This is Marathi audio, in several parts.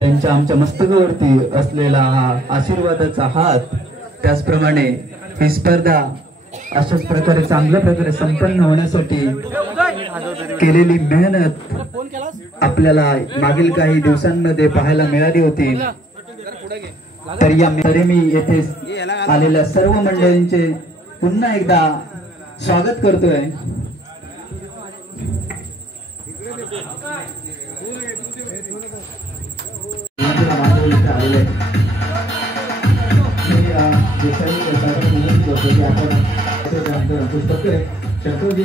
त्यांच्या आमच्या मस्तकावरती असलेला हा आशीर्वादाचा हात, त्याचप्रमाणे ही स्पर्धा अशाच प्रकारे चांगल्या प्रकारे संपन्न होण्यासाठी केलेली मेहनत आपल्याला मागील काही दिवसांमध्ये पाहायला मिळाली होती। तरी मी येथे आलेल्या सर्व मंडळींचे पुन्हा एकदा स्वागत करतोय। शंकरजी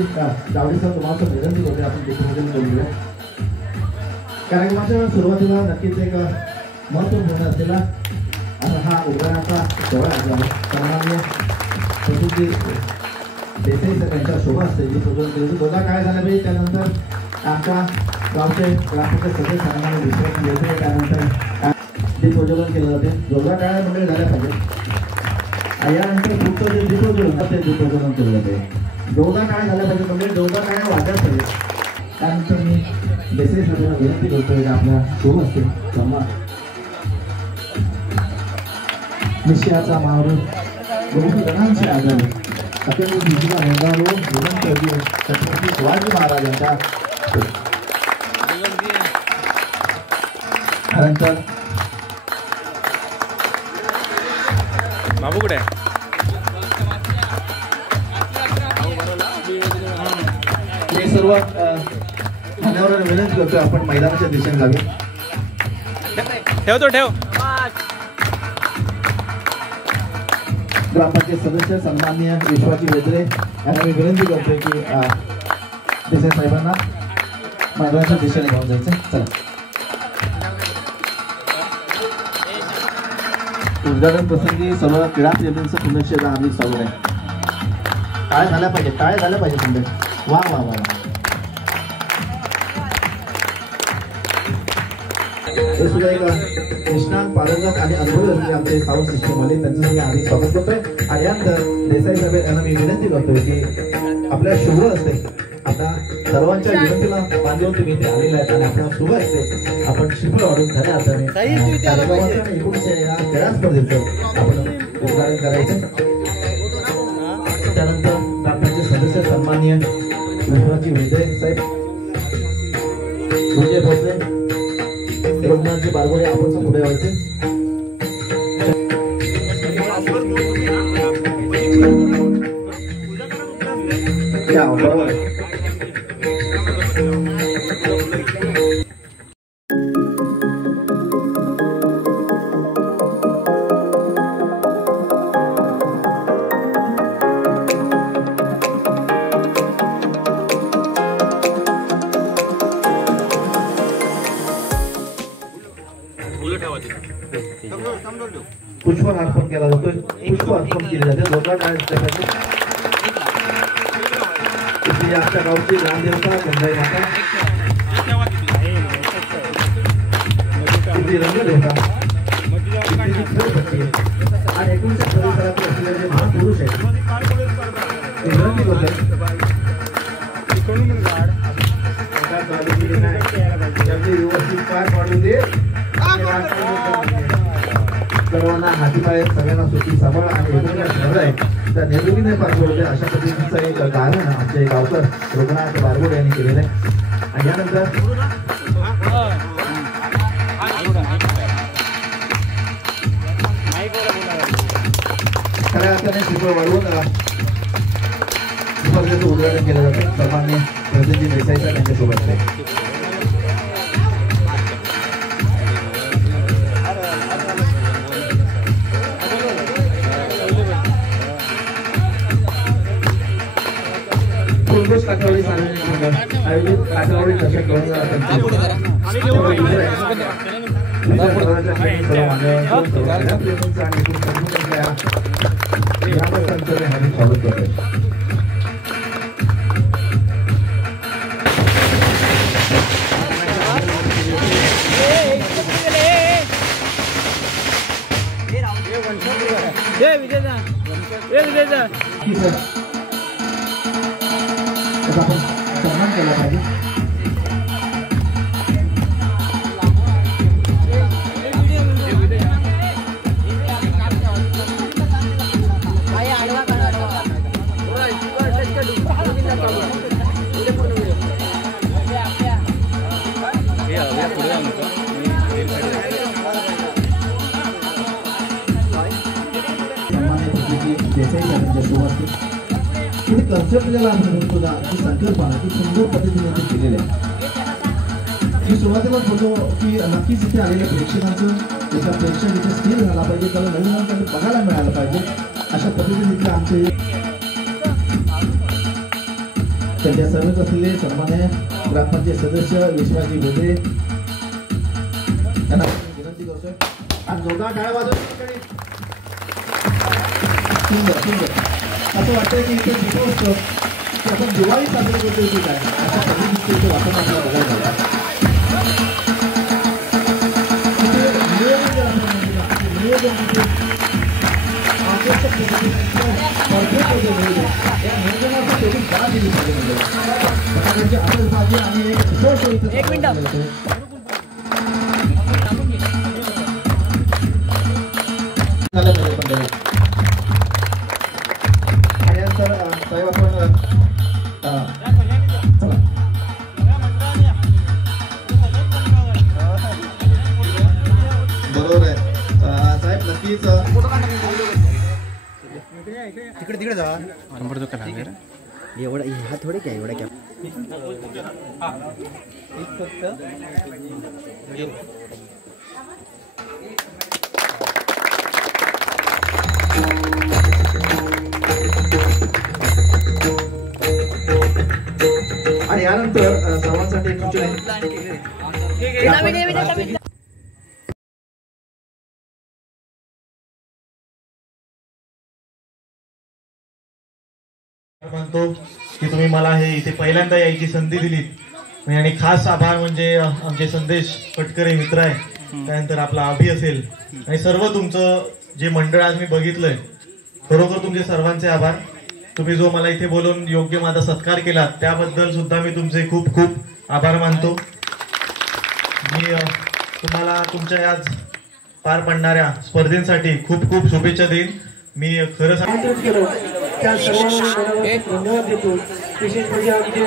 जावडे सर तुम्हाला विनंती करते आपण डिस्कशन करूया। कार्यक्रमाच्या सुरुवातीला नक्कीच एक महत्त्वपूर्ण असलेला हा उद्घाटनाचा सोहळा आहे। सन्माननीय प्रसिद्धी देसाई सर यांच्या शोभा असते जी बोला काय झालं पाहिजे, त्यानंतर आमच्या गावचे ग्रामपंचायत सदस्य सन्माननीय विश्वास येते, त्यानंतर दीपोज्वलन केलं जाते। जोरदार टाळ्या मंडळी झाल्या पाहिजे। यानंतर पुढचं जे दीपोज्वलन ते दीपोज्वलन केलं जाते। जोरदार टाळ्या झाल्या पाहिजे, म्हणजे जोरदार टाळ्या वाजल्या पाहिजे। त्यानंतर मी देसाई सरांना विनंती करतोय आपल्या शोभ असतील सन्मान निश्चयाचा मारून बहुजनांचे आदर अखंड विजया हेंगारो विनंती छत्रपती शिवाजी महाराजांच्या त्यानंतर बाबू कुठे मी सर्व मान्यवरांना विनंती करतोय आपण मैदानाच्या दिशेने जावे। ठेव ग्रामपंचायत सदस्य सन्माननीय विश्वाजी वेद्रे यांना मी विनंती करतोय की देसाई साहेबांना मैदानाच्या दिशेने घेऊन जायचं। चला उद्घाटन प्रसंगी सर्व क्रीडा प्रेमींचं पुनश्च हार्दिक स्वागत आहे। काय झाल्या पाहिजे संदेश वा वा वा हे सुद्धा एक निष्णात पारंगत आणि अनुभवी असलेले आमचे साऊंड सिस्टम वाले त्यांचं मी हार्दिक स्वागत करतोय। आणि यानंतर देसाई साहेब यांना मी विनंती करतोय की आपल्या शुभ असते आता सर्वांच्या विनंतीला बांधून तुम्ही इथे आलेला आहेत आणि आपला शुभ असते आपण शिफळ वाढून खऱ्या अर्थाने एकोणीसशे या क्रीडा स्पर्धेचं आपण उद्घाटन करायचं। त्यानंतर ग्रामपंचायत सदस्य सन्माननीय विश्वाजी वेद्रे साहेब, विजय भोसले, रघुनाथजी बारगोडे आपण पुढे व्हायचे। बरोबर पुष्प अर्पण केला जातोय, पुष्प अर्पण केले जाते। जोरदार टाळ्या आमच्या गावची ग्रामदेवता गंगाई माता रंगदेवता आणि 19 परिसरातील असलेले जे महापुरुष आहेत विनंती करतोय व्यवस्थित पार पाडू दे। सर्वांना हातीपाय सगळ्यांना सुखी सबळ आणि ठरलं आहे त्या निरोगीने पार पडू दे अशा पद्धतीचं एक गाणं आमचे गावकर रघुनाथ बारगोडे यांनी केलेलं आहे। आणि यानंतर खऱ्या अर्थाने शिफळ वाढवून स्पर्धेचं उद्घाटन केलं जातं। सन्माननीय प्रसिद्धी देसाई साहेब यांच्यासोबत आहे। काठवाडी सार्वजनिक मंडळ आयोजित काठवाडी दशक 2025 देसाई साहेबांच्या शुभ असतील. पुढे कन्सेप्ट ज्याला आपण म्हणतो ना ती संकल्पना ती सुंदर पद्धतीने ते केलेली आहे. मी सुरुवातीलाच बोलतो की नक्कीच इथे आलेल्या प्रेक्षकांचं एका प्रेक्षक इथे स्थिर झाला पाहिजे, त्याला नवीन नवीन काही बघायला मिळालं पाहिजे. अशा पद्धतीने इथे आमचे त्यांच्या सर्वच असलेले सन्मान्य ग्रामपंचायत सदस्य विश्वाजी भोजे यांना विनंती करतोय आणि जोरदार टाळ्या वाजवा. सुंदर सुंदर असं वाटतंय की इथे दीपोत्सव की आपण दिवाळी साजरी करतोय की काय अशा पद्धतीचं इथे वातावरण आपल्याला बघायला मिळतं. इथे नियोजन जर आपण म्हटलं नियोजन म्हणजे आकर्षक पद्धतीने परफेक्ट होते नियोजन. या नियोजनाचा शेवटी बाळ दिली पाहिजे म्हणजे फटाक्यांची आतषबाजी आणि एक सोय इथे साहेब आपण बरोबर आहे साहेब नक्कीच तिकडे तिकडे जा नंबर जो करा एवढा हा थोडे काय एवढा काय आणि यानंतर सर्वांसाठी एक सूचना आहे. म्हणतो की तुम्ही मला हे इथे पहिल्यांदा यायची संधी दिलीत आणि खास आभार म्हणजे आमचे संदेश पटकरे मित्र आहे, त्यानंतर आपला अभि असेल आणि सर्व तुमचं जे मंडळ आज मी बघितलंय, खरोखर तुमचे सर्वांचे आभार. तुम्ही जो मला इथे बोलून योग्य माझा सत्कार केला त्याबद्दल सुद्धा मी तुमचे खूप खूप आभार मानतो. मी तुम्हाला तुमच्या आज पार पडणाऱ्या स्पर्धेसाठी खूप खूप शुभेच्छा देईन. मी खरं सांगतो त्या सर्वांना धन्यवाद देतो. विशेष म्हणजे आमचे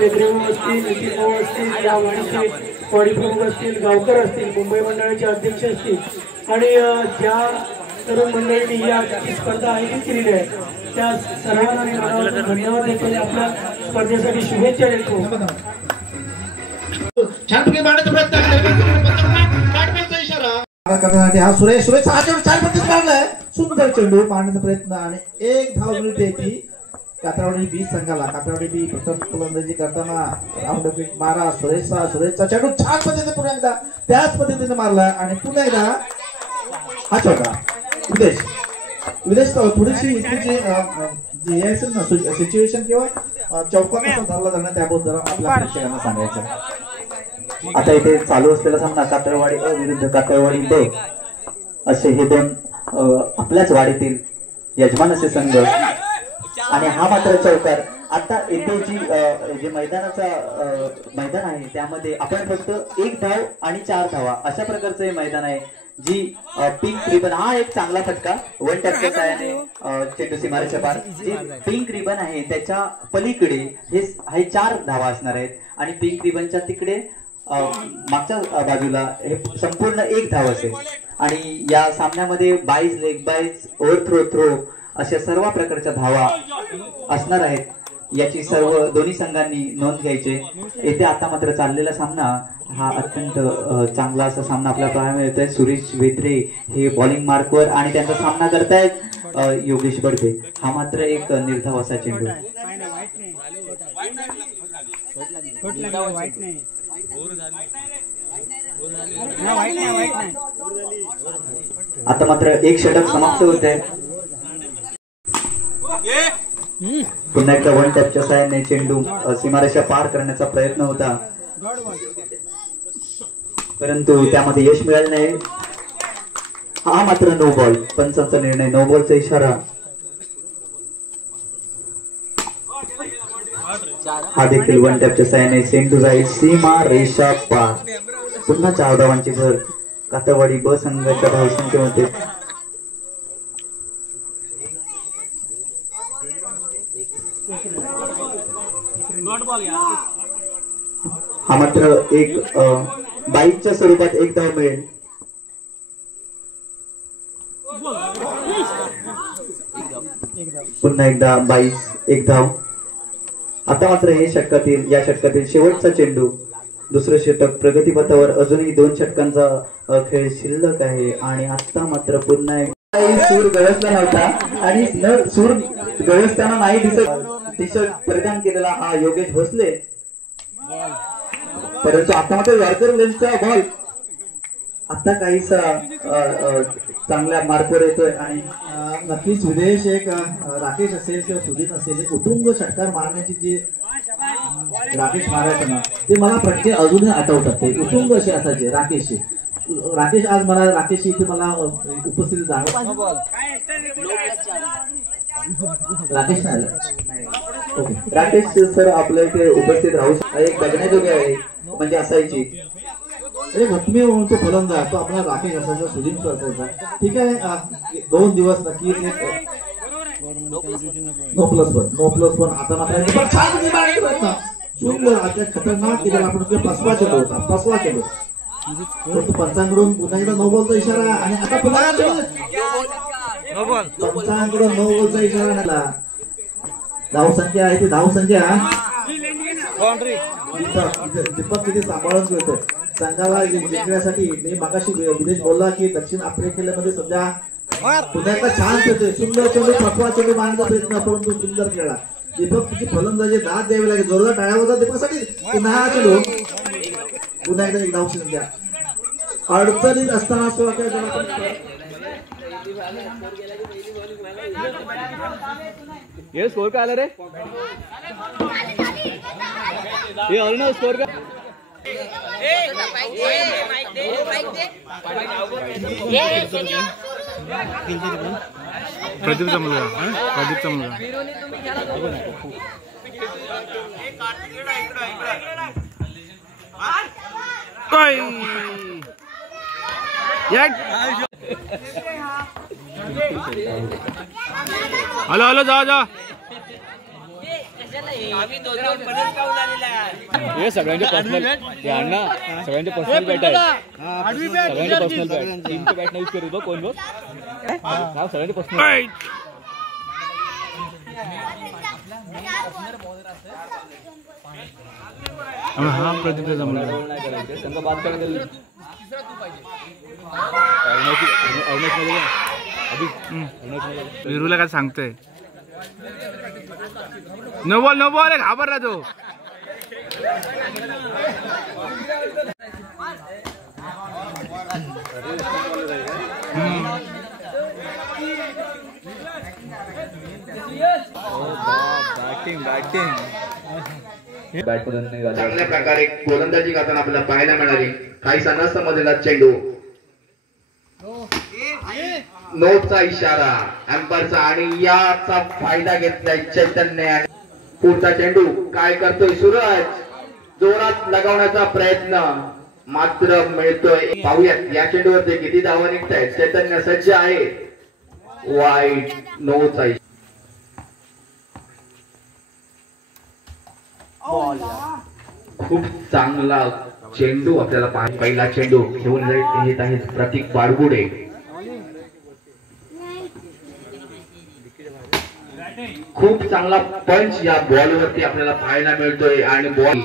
वेगरेभाऊ असतील, नितीन भाऊ असतील, या वाडीचे वाडी प्रमुख असतील, गावकर असतील, मुंबई मंडळाचे अध्यक्ष असतील आणि ज्या तरुण मंडळींनी या स्पर्धा आयोजित केलेली आहे त्या सर्वांना मी धन्यवाद देतो. आपल्या स्पर्धेसाठी शुभेच्छा देतो. छानपैकी मारण्याचा प्रयत्न इशारा करण्यासाठी हा सुरेश सुरेश हा चेंडू छान पद्धतीने मारलाय. सुंदर चेंडू मारण्याचा प्रयत्न आणि एक धाव मिळते ती कातरवाडी बी संघाला. कातरवाडी बी प्रथम फलंदाजी करताना राऊंड विकेट मारा सुरेशचा चेंडू छान पद्धतीने पुन्हा एकदा त्याच पद्धतीने मारलाय आणि पुन्हा एकदा हा चौका. विदेश थोडीशी इथली जी असेल ना सिच्युएशन किंवा चौका कसा धरला जाणार त्याबद्दल आपल्या प्रेक्षकांना सांगायचं. आता इथे चालू असलेला सामना कातरवाडी अ विरुद्ध कातरवाडी ब असे हे दोन आपल्याच वाडीतील यजमान असे संघ आणि हा मात्र चौकार. आता येथे जे मैदान आहे त्यामध्ये आपण फक्त 1 धाव आणि 4 धावा अशा प्रकारचं हे मैदान आहे. जी पिंक रिबन हा एक चांगला फटका 1 टॅपच्या साहाय्याने चेंडू सीमारेषा पार. जी पिंक रिबन आहे त्याच्या पलीकडे हे 4 धावा असणार आहेत आणि पिंक रिबनच्या तिकडे मागच्या बाजूला हे संपूर्ण 1 धाव असेल. आणि या सामन्यामध्ये बाईज लेग बाईज ओव्हर थ्रो अशा सर्व प्रकारच्या धावा असणार आहेत. याची सर्व दोन्ही संघांनी नोंद घ्यायचे. येथे आता मात्र चाललेला सामना हा अत्यंत चांगला असा सामना आपल्याला पाहायला मिळतोय. सुरेश वेत्रे हे बॉलिंग मार्कवर आणि त्यांचा सामना करतायत योगेश बडके. हा मात्र एक निर्धाव असा चेंडू. आता मात्र एक षटक समाप्त होत आहे. पुन्हा एकदा 1 टॅपच्या साहाय्याने चेंडू सीमारेषा पार करण्याचा प्रयत्न होता परंतु त्यामध्ये यश मिळाले नाही. हा मात्र नो बॉल. पंचांचा निर्णय नो बॉलचा इशारा. हा देखील 1 टॅपच्या साहाय्याने चेंडू जाईल सीमा रेषा पार. पुन्हा 4 धावांची भर कातरवाडी ब संघाच्या धावसंख्येमध्ये. हा मात्र एक बाईकच्या स्वरूपात 1 धाव मिळेल. पुन्हा एकदा 22 धाव. आता मात्र या षटकातील शेवटचा चेंडू. दुसरं षटक प्रगतीपथावर. अजूनही 2 षटकांचा खेळ शिल्लक आहे आणि आता मात्र पुन्हा एकदा सूर गळसला नव्हता आणि सूर गळसताना नाही दिसत टी शर्ट परिधान केलेला हा योगेश भोसले. परंतु आता मात्र वारकर लेन्सचा बॉल आता काहीसा चांगल्या मार्कवर येतोय आणि नक्कीच विदेश एक राकेश असेल किंवा सुधीर असेल एक उत्तुंग षटकार मारण्याची जी राकेश मारायचं ना ते मला प्रत्येक अजूनही आठवतात. ते उत्तुंग असे असायचे राकेश आज मला राकेश इथे मला उपस्थित जाणवत. राकेश नाही आला. ओके राकेश सर आपल्या इथे उपस्थित राहू शकता. एक बघण्याजोगे आहे म्हणजे असायची एक हुकमी म्हणून तो फलंदाज तो आपला राकेश असायचा सुधीर असायचा. ठीक आहे 2 दिवस नक्कीच नो प्लस पण आता मात्र सुंदर आता खतरनाक केलेला आपण फसवा चेंडू होता पंचांकडून पुन्हा एकदा नो बॉलचा इशारा आणि आता पुन्हा पंचांकडून नो बॉलचा इशारा आला. धावसंख्या आहे ती धावसंख्या दीपक किती सांभाळून घेतो संघाला जिंकण्यासाठी. मी मागाशी विदेश बोलला की दक्षिण आफ्रिकेमध्ये सध्या पुन्हा एकदा छान खेळतोय. सुंदर चेंडू फसवा चेंडू मारण्याचा प्रयत्न परंतु सुंदर खेळला. दीपक तिची फलंदाजी दाद द्यावी लागेल. जोरदार टाळ्या होता दीपकसाठी. पुन्हा चेंडू पुन्हा एकदा एक धावसंख्या अडचणीत असताना असं ये स्कोर काय आला रे? ये ऑल स्कोर का प्रदीपचा मुलगा हॅलो जा हे सगळ्यांचे पर्सनल यांना सगळ्यांचे पर्सनल बॅट आहे. सगळ्यांचे पर्सनल बॅट टीमचे बॅट नाही यूज करू कोण बघ सगळ्यांचे पर्सनल. हा प्रदीपचा जमला संघ बात करायला विरूला काय सांगतोय. नो बॉल घाबरला तो. चांगल्या प्रकारे गोलंदाजी करताना आपल्याला पाहायला मिळाली. काही सणासमजला चेंडू नोचा इशारा एम्परचा आणि याचा फायदा घेतलाय चैतन्य. पुढचा चेंडू काय करतोय सूरज. जोरात लगावण्याचा प्रयत्न मात्र मिळतोय. पाहूयात या चेंडूवरती किती धावा निघतायत. चैतन्य सज्ज आहे. वाईट नोचा खूप चांगला चेंडू आपल्याला पहिला चेंडू घेऊन येत आहेत प्रतीक बारगुडे. खूप चांगला पंच या बॉलवरती आपल्याला पाहायला मिळतोय आणि बॉल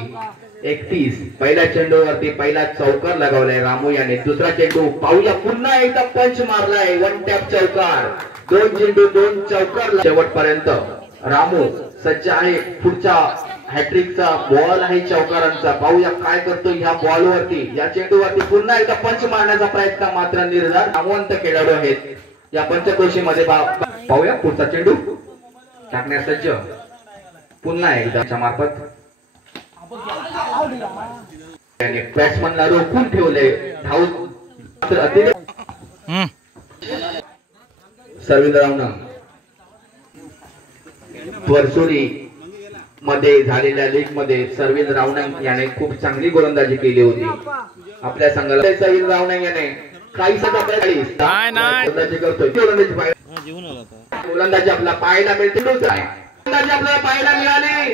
31 पहिल्या चेंडूवरती पहिला चौकार लगावलाय रामू याने. दुसरा चेंडू पाहूया पुन्हा एकदा पंच मारलाय. 1 टॅप चौकार. 2 चेंडू 2 चौकार. शेवटपर्यंत रामू सज्ज आहे. पुढच्या हॅट्रिकचा बॉल आहे चौकारांचा. पाहूया काय करतो ह्या बॉलवरती. या चेंडूवरती पुन्हा एकदा पंच मारण्याचा प्रयत्न मात्र निर्धार. नामवंत खेळाडू आहेत या पंचक्रोशी मध्ये. पाहूया पुढचा चेंडू टाकण्यास सज्ज. पुन्हा एकदा मार्फत बॅट्समनला रोखून ठेवले. धाव सर्विंदरावनं वरसोडी मध्ये झालेल्या लीग मध्ये सर्विंद रावणंग याने खूप चांगली गोलंदाजी केली होती आपल्या संघाला. सर्विंद रावणंग याने काही गोलंदाजी करतोय. गोलंदाजी आपल्याला पाहायला मिळते. गोलंदाजी आपल्याला पाहायला मिळाली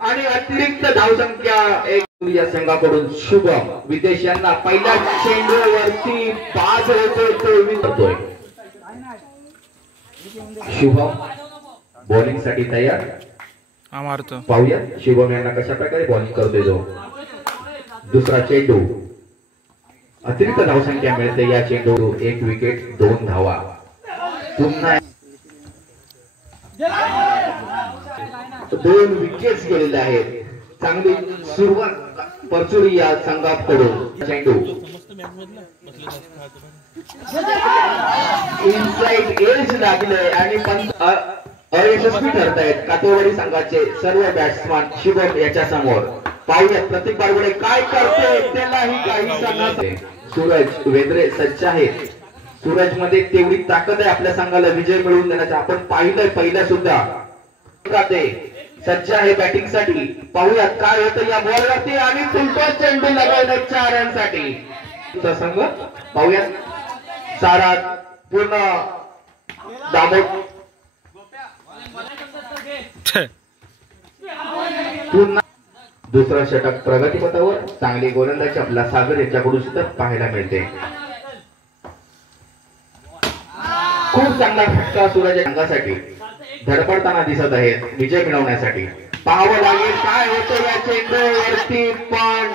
आणि अतिरिक्त धावसंख्या एक या संघाकडून शुभम विदेश यांना पहिल्या चेंडूवरती 5 होतोय. शुभम बॉलिंग साठी तयार पाहूया शिवम यांना कशा प्रकारे बॉलिंग करतोय तो. दुसरा चेंडू अतिरिक्त धावसंख्या मिळते या चेंडू 1 विकेट 2 धावा. पुन्हा 2 विकेट्स गेलेले आहेत. चांगली सुरुवात परचुरी या संघाकडून. चेंडू इनसाइड एज लागले आणि अयशस्वी ठरतायत कातोवाडी संघाचे सर्व बॅट्समन शुभम याच्या समोर. पाहूयात प्रतीक बारगुडे काय करते त्यालाही काही सांगत. सूरज वेद्रे सज्ज आहेत. सूरज मध्ये तेवढी ताकद आहे आपल्या संघाला विजय मिळवून देण्याचं. आपण पाहिलंय पहिल्या सुद्धा सज्ज आहे बॅटिंग साठी. पाहूयात काय होतं या बॉलवरती आणि फुलटॉस चेंडू लगावलाय 4 रनसाठी संघ. पाहूयात सारा पूर्ण दामोद पुन्हा दुसरा षटक प्रगतीपथावर. चांगली गोलंदाजी आपला सागर याच्याकडून सुद्धा पाहायला मिळते. खूप चांगला फटका सूरज संघासाठी धडपडताना दिसत आहे विजय मिळवण्यासाठी. पाहावं लागेल काय होतं या चेंडूवरती. पण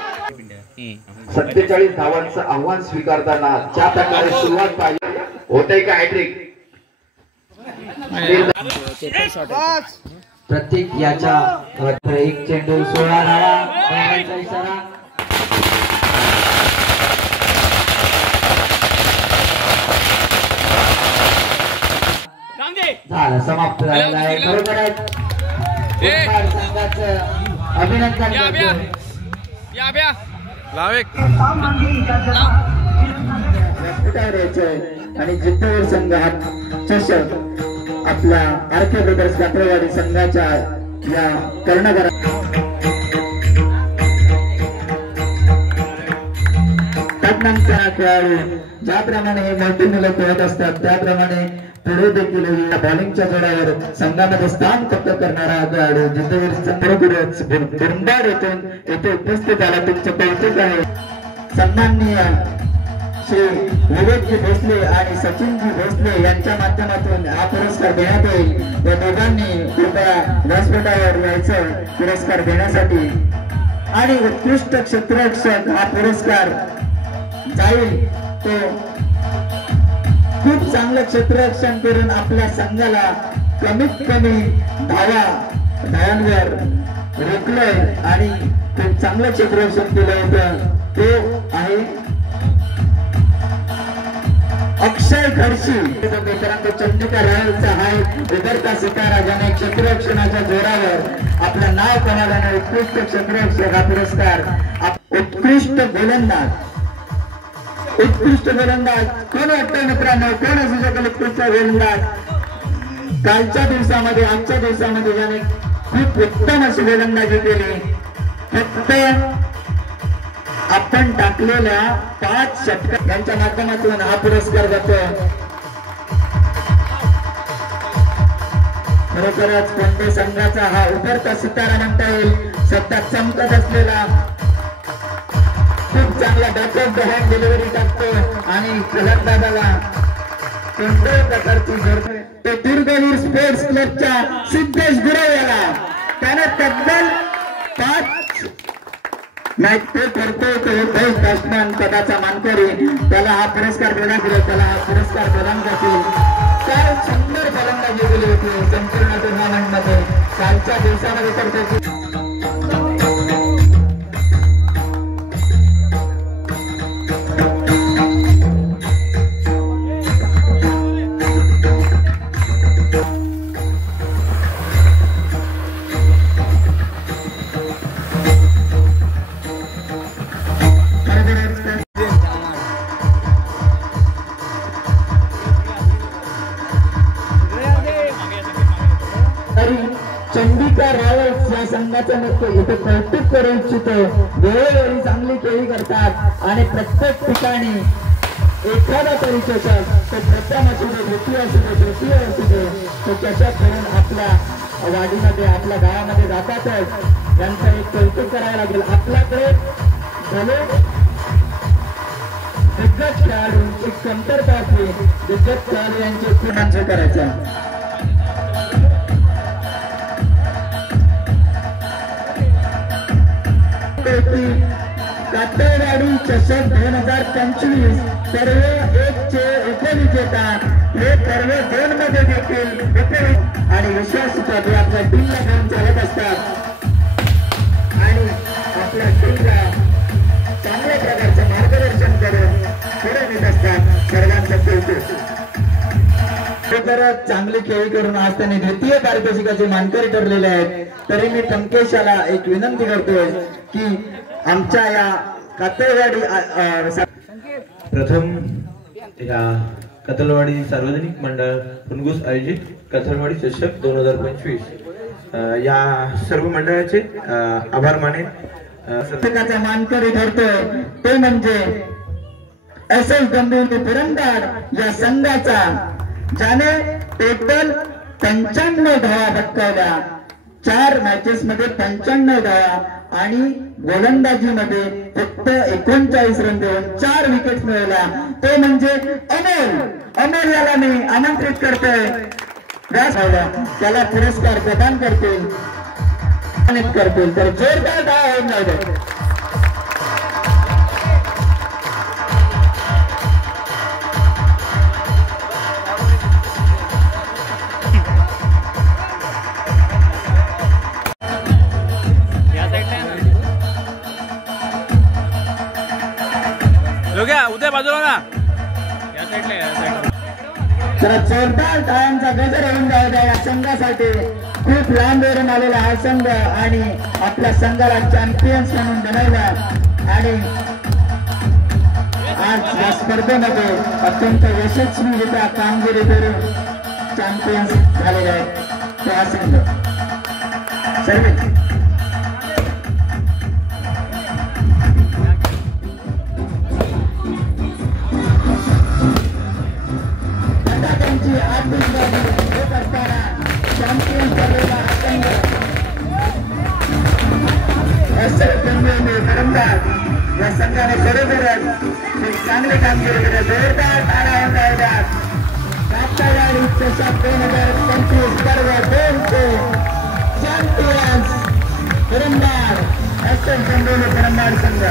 47 धावांचं आव्हान स्वीकारताना ज्या प्रकारे सुरुवात पाहिजे होतंय का हॅट्रिक. प्रत्येक याच्या 1 चेंडू 16 धावा. इशारा झालं समाप्त झालेला आहे. बरोबरच संघाचं अभिनंदन आणि जिद्दवर संघ हा चषक आपल्या आरके ब्रदर्स कात्रवाडी संघाच्या या कर्णधार त्यानंतर खेळाडू ज्याप्रमाणे हे मोठी मुलं खेळत असतात त्याप्रमाणे पुढे देखील या बॉलिंगच्या जोड्यावर संघामध्ये स्थान पक्क करणारा खेळाडू जिद्दवीर चंद्रपुरच गुरुंबार येथे उपस्थित झाला. तुमचं कौतुक आहे. सन्माननीय श्री विवेकजी भोसले आणि सचिनजी भोसले यांच्या माध्यमातून हा पुरस्कार देण्यात येईल. या दोघांनी कृपया व्यासपीठावर यायचं पुरस्कार देण्यासाठी. आणि उत्कृष्ट क्षेत्ररक्षक हा पुरस्कार जाईल तो खूप चांगलं क्षेत्ररक्षण करून आपल्या संघाला कमीत कमी धावांवर रोखलंय आणि खूप चांगलं क्षेत्ररक्षण केलं होतं. तो आहे अक्षय खडशी. चंडिका रॉयल्सचा हा उभरता सितारा ज्याने क्षेत्ररक्षणाच्या जोरावर आपलं नाव कमावल्याने उत्कृष्ट क्षेत्ररक्षक हा पुरस्कार. उत्कृष्ट गोलंदाज कोण वाटतं मित्रांनो. कोण असू शकेल उत्कृष्ट गोलंदाज. कालच्या दिवसामध्ये आजच्या दिवसामध्ये ज्याने खूप उत्तम अशी गोलंदाजी केली. फक्त आपण टाकलेल्या 5 षटक यांच्या माध्यमातून हा पुरस्कार जातो. खरोखरच कोणत्या संघाचा हा उभरता सितारा म्हणता येईल. सध्या चमकत असलेला खूप चांगला बॅकअप हँड डिलिव्हरी टाकतो आणि फलंदाजाला कोणत्याही प्रकारची गरज. तो दुर्गवीर स्पोर्ट्स क्लबच्या सिद्धेश गुरव याला त्याने तब्बल 5 मॅच तो करतो. तो बॅट्समॅन पदाचा मानकरी. त्याला हा पुरस्कार देण्यात येईल. त्याला हा पुरस्कार प्रदान करतील. काय सुंदर फलंदाजी केली होती संपूर्ण टुर्नामेंटमध्ये कालच्या दिवसामध्ये. तर चंडिका रॉयल्स या संघाचं इथे कौतुक करू इच्छितो. वेळोवेळी चांगली खेळी करतात आणि प्रत्येक ठिकाणी एखादा परिचषक तो प्रथम असू दे, द्वितीय असू दे, तृतीय असू दे, तो चषक खेळून आपल्या वाडीमध्ये आपल्या गावामध्ये जातातच. त्यांचं एक कौतुक करायला लागेल. आपल्याकडे भले दिग्गज खेळाडू एक कमतरता असली दिग्गज खेळाडू यांचे करायचं. की कातळवाडी चषक 2025 सर्व 1 चे उपविजेता हे सर्व 2 मध्ये देखील आणि विश्वासू आपल्या टीमला काम चालत असतात आणि आपल्या टीमला चांगल्या प्रकारचं मार्गदर्शन करून पुढे नेत असतात. सर्वांचं कौतुक. तर चांगली खेळी करून आज त्यांनी द्वितीय पारितोषिकाचे मानकरी ठरलेले आहेत. तरी मी पंकेशाला एक विनंती करतोय की आमच्या या कातळवाडी प्रथम या कातळवाडी सार्वजनिक मंडळ फुणगुस आयोजित कातळवाडी चषक 2025 या सर्व मंडळाचे आभार मानेन. पुस्तकाचा मानकरी ठरतोय ते म्हणजे एस.एस. डोंबिवली पुरंदर या संघाचा, ज्याने टोटल 95 धावा पटकावल्या. 4 मॅचेस मध्ये 95 धावा आणि गोलंदाजीमध्ये फक्त 39 रन देऊन 4 विकेट मिळवल्या. ते म्हणजे अमोल याला मी आमंत्रित करतोय. त्याला पुरस्कार प्रदान करतील तर जोरदार धावा होऊन जाऊ. उद्या बाजूला ना या साईडला तर जोरदार टाळ्यांचा गजर होऊन जाऊ द्या या संघासाठी. खूप लांब वरून आलेला हा संघ आणि आपल्या संघाला चॅम्पियन्स म्हणून बनवलं आणि आज या स्पर्धेमध्ये अत्यंत यशस्वीरित्या कामगिरी करून चॅम्पियन्स झालेले आहेत तो हा संघ. सर्व चॅम्पियन झालेला संघ या संघाने खरोखरच चांगली कामगिरी केली. जोरदार टाळ्या होऊन राहिल्यात. कातळवाडी चषक 2025 स्पर्धा 2 चे चॅम्पियन्स पुरंदर एस.एस. डोंबिवली पुरंदर संघ.